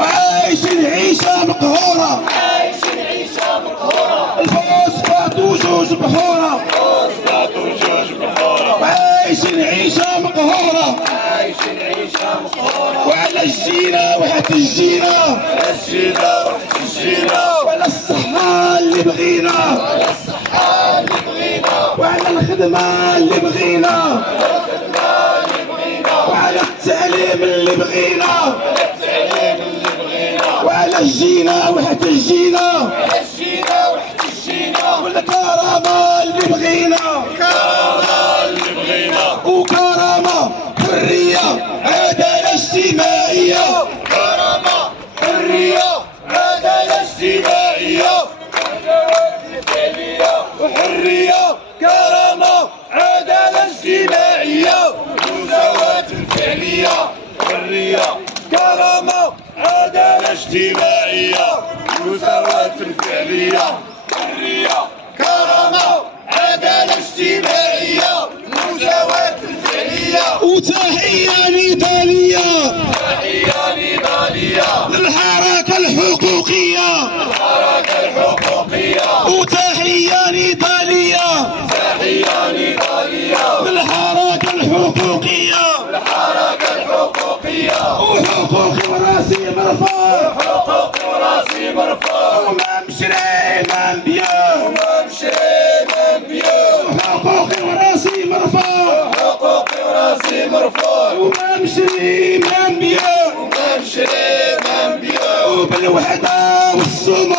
عايشين عيشة مقهورة، الفوسفات وجوج بحورة، عايشين عيشة مقهورة، وعلى الجينا وحدة الجينا، وعلى الصحة اللي بغينا، وعلى الخدمة اللي بغينا، وعلى التعليم اللي بغينا، وعلى الجينا وحدة الجينا، والكرامة اللي بغينا، وكرامة حرية عدالة اجتماعية، وحرية كرامة عدالة اجتماعية، مساواة فعلية، حرية كرامة عدالة اجتماعية، مساواة فعلية، حرية كرامة عدالة اجتماعية، مساواة فعلية. وتحية نضالية للحركة الحقوقية، وتحية نضالية للحركة الحقوقية، وحقوقي وراسي مرفوع، وما مشري ما نبيو، حقوقي وراسي مرفوع، وما مشري ما نبيو، وبالوحدة والصمود